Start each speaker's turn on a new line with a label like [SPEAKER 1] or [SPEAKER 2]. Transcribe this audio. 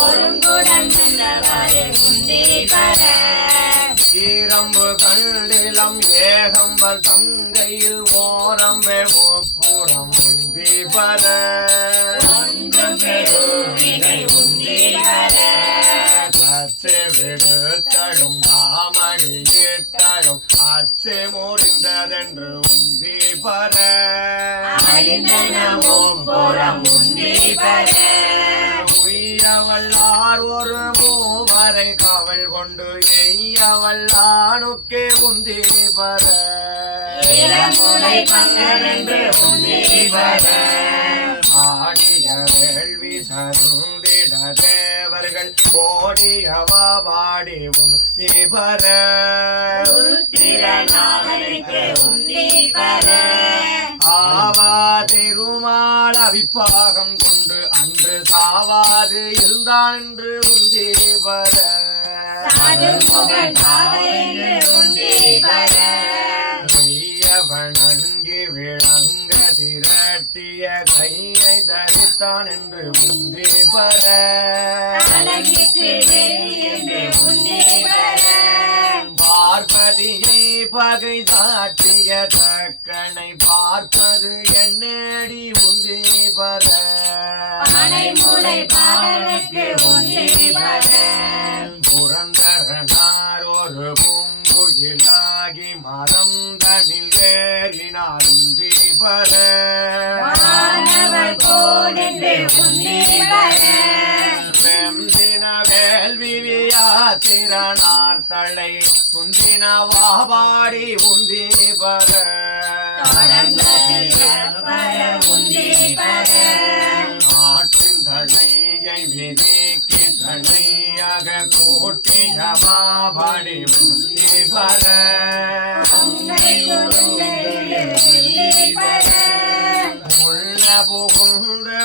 [SPEAKER 1] ஒருங்குடன் நின்றவாறு உந்தி
[SPEAKER 2] ஈரம்பு கண்டிலம் ஏகம்பர் தங்கையில் ஓரம்பே ஒப்புறம் உந்தி பர.
[SPEAKER 1] ஒன்றும் பெருவினை உந்தி பர
[SPEAKER 2] அச்சு விடுத்தடும் தாமணி இட்டடும் அச்சு முறிந்ததென்று உந்தி பர.
[SPEAKER 1] அழிந்தனமும் உந்தி பர.
[SPEAKER 2] உய்யவல்லார் ஒரு மூவரை கவல் கொண்டு
[SPEAKER 1] இளமுலை பங்கனென்று உந்தி பர.
[SPEAKER 2] ஆடிய வேள்வி சருந்திட தேவர்கள் ஓடியவா பாடி உந்தி பர.
[SPEAKER 1] உருத்திரநாதனுக்கு உந்தி பர.
[SPEAKER 2] ஆவா திருமால் அவிப்பாகம் கொண்டு சாவாது இருந்தான் என்று உந்தி
[SPEAKER 1] உந்தி பர
[SPEAKER 2] வணங்கி விளங்க திரட்டிய கையை தரித்தான் என்று
[SPEAKER 1] உந்தி பர
[SPEAKER 2] பார்ப்பதியை பகை சாட்டிய தக்கனை பார்ப்பது என்னடி உந்தி பர
[SPEAKER 1] பனைமுளை பாலனுக்கு உந்தி பர
[SPEAKER 2] புரந்தரனார் ஒரு பூங்குயிலாகி மரம் தனில் ஏறினார் உந்தி பர
[SPEAKER 1] மாணவர் போனென்று உந்தி பர
[SPEAKER 2] வெம்பின வேள்வியா திறனார் தலை குந்தின வாபாடி உந்தி பர நாட்டின் தலையை விதிக்கு தலையாக கூட்டிய
[SPEAKER 1] உந்தி பர
[SPEAKER 2] உள்ள புகுந்து